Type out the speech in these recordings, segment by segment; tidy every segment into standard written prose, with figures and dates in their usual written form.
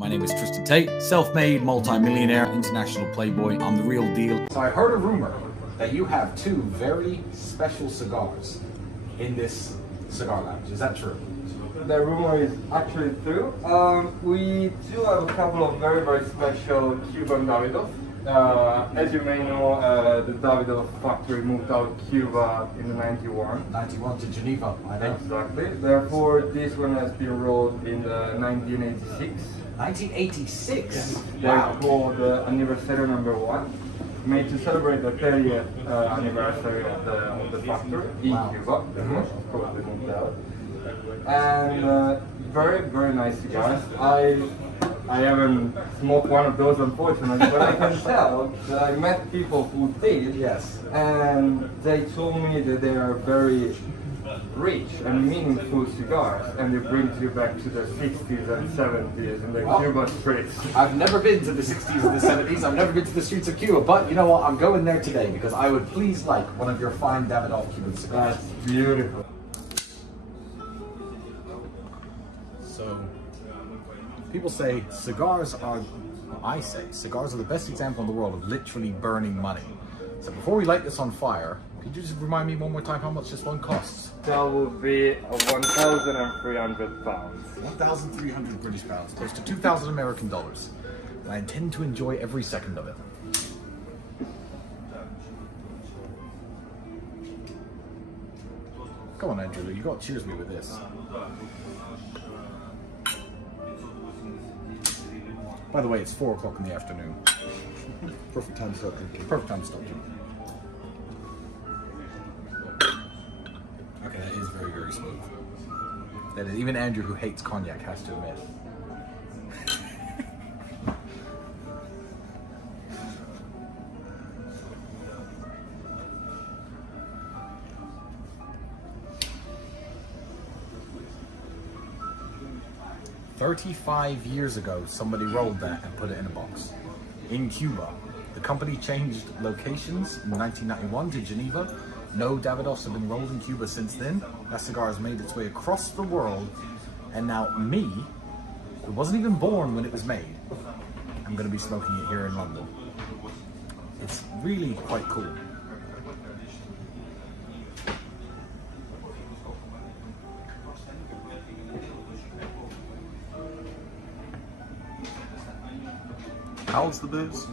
My name is Tristan Tate, self-made, multi-millionaire, international playboy. I'm the real deal. So I heard a rumor that you have two very special cigars in this cigar lounge. Is that true? The rumor is actually true. We do have a couple of very, very special Cuban Davidoff. As you may know, the Davidoff factory moved out of Cuba in the 91. 91 to Geneva, I know. Exactly. Therefore, this one has been rolled in the 1986. 1986? Yes. Wow. They're called Anniversary Number 1. Made to celebrate the 30th anniversary of the factory in Cuba. Of course, they moved out. And very, very nice cigars. I haven't smoked one of those, unfortunately, but I can tell that I met people who did. Yes. And they told me that they are very rich and meaningful cigars, and they bring you back to the 60s and 70s in the Cuban streets. I've never been to the 60s and the 70s. I've never been to the streets of Cuba, but you know what? I'm going there today because I would please like one of your fine Davidoff Cuban cigars. That's beautiful. So, people say cigars are, I say, cigars are the best example in the world of literally burning money. So before we light this on fire, could you just remind me one more time how much this one costs? That will be 1,300 pounds. 1,300 British pounds, close to 2,000 American dollars. And I intend to enjoy every second of it. Come on, Andrew, you got to cheers me with this. By the way, it's 4 o'clock in the afternoon. Perfect time to start drinking. Perfect time to start drinking. Okay, that is very, very smooth. That is, even Andrew, who hates cognac, has to admit. "35 years ago, somebody rolled that and put it in a box. In Cuba. The company changed locations in 1991 to Geneva. No Davidoffs have been rolled in Cuba since then. That cigar has made its way across the world. And now me, who wasn't even born when it was made, I'm going to be smoking it here in London. It's really quite cool. How old's the booze?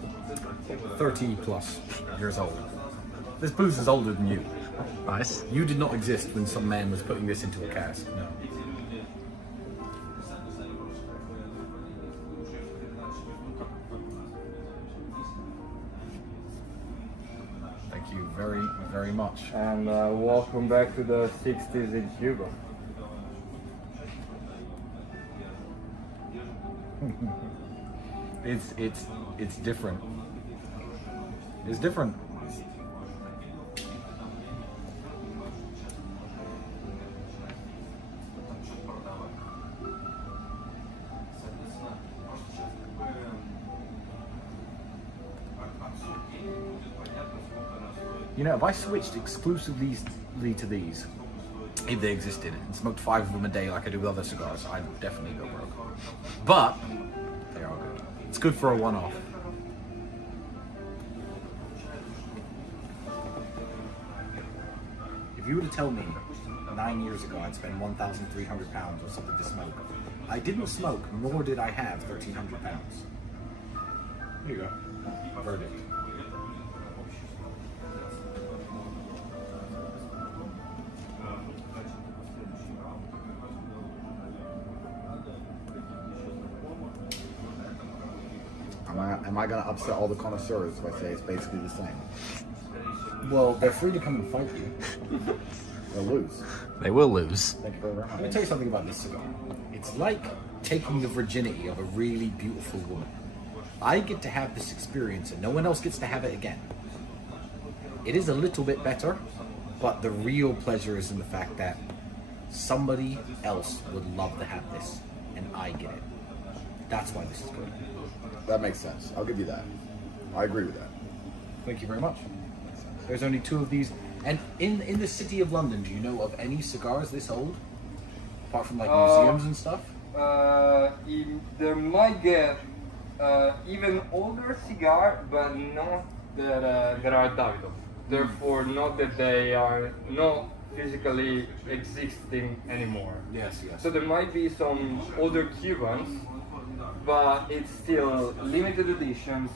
30 plus years old. This booze is older than you. Nice. You did not exist when some man was putting this into a cask. No. Thank you very, very much. And welcome back to the 60s in Cuba. It's different. It's different. You know, if I switched exclusively to these, if they existed, and smoked 5 of them a day like I do with other cigars, I'd definitely go broke. But they are good. It's good for a one-off. If you were to tell me 9 years ago I'd spend £1,300 or something to smoke, I didn't smoke, nor did I have £1,300. There you go. Verdict. Am I going to upset all the connoisseurs if I say it's basically the same? Well, they're free to come and fight you. They'll lose. They will lose. Thank you very much. Let me tell you something about this cigar. It's like taking the virginity of a really beautiful woman. I get to have this experience and no one else gets to have it again. It is a little bit better, but the real pleasure is in the fact that somebody else would love to have this, and I get it. That's why this is good. That makes sense. I'll give you that. I agree with that. Thank you very much. There's only 2 of these. And in the city of London, do you know of any cigars this old? Apart from like museums and stuff? They might get even older cigar, but not that are Davidoff. Therefore, not that they are not physically existing anymore. Yes, yes. So there might be some older Cubans, but it's still limited editions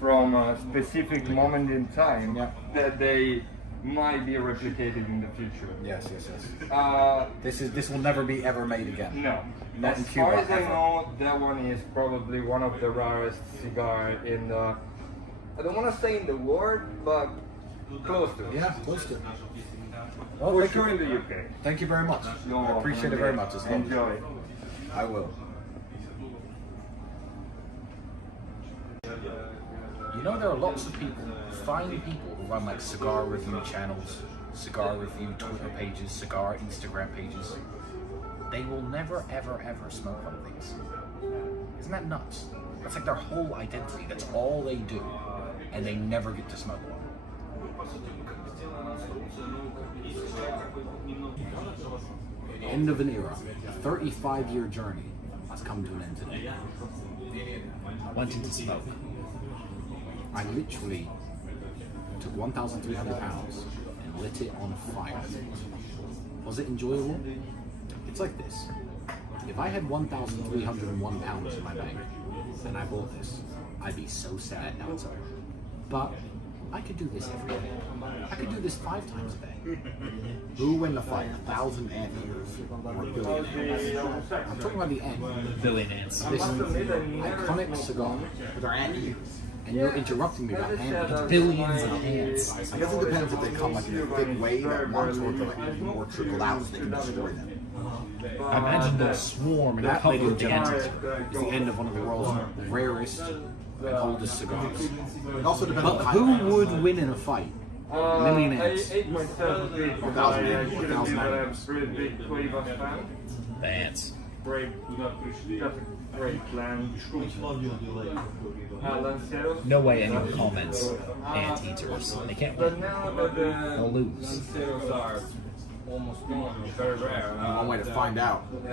from a specific moment in time that they might be replicated in the future. Yes, yes, yes. This will never be ever made again. No. Not in As Cuba, far as I ever. know, that one is probably one of the rarest cigar in the, I don't want to say in the world, but close to it. Yeah, close to it. Well, For thank sure you. in the UK. Thank you very much. You're I welcome. appreciate it very much. It's lovely. Enjoy. I will. You know, there are lots of people, fine people, who run like cigar review channels, cigar review Twitter pages, cigar Instagram pages. They will never, ever, ever smoke one of these. Isn't that nuts? That's like their whole identity. That's all they do. And they never get to smoke one. End of an era. A 35-year journey has come to an end today. Wanting to smoke. I literally took 1,300 pounds and lit it on fire. Was it enjoyable? It's like this. If I had 1,301 pounds in my bank and I bought this, I'd be so sad now it's over. But I could do this every day. I could do this 5 times a day. Who will win the fight? 1,000 anteaters or a billion ants? I'm talking about the ant. Billion ants. This iconic cigar with our anteaters. And you're interrupting me about anteaters. Billions of ants. I guess it depends if they come like in a thick wave at once or if they're like more trickled out so they can destroy them. I imagine they'll swarm and That, cover ladies and the gentlemen, ants. is the end of one of the world's rarest and oldest cigars. It also depends But on the who kind. would win in a fight? Million ants. I ate myself a bit. 1,000 I ants, should 1,000 have been a ants. pretty big Quavas fan. The ants. Great, just a great plan. Lanceros. No way anyone comments anteaters. They can't But win. now that the They'll lose. Lanceros are almost gone, very rare. One way to find out.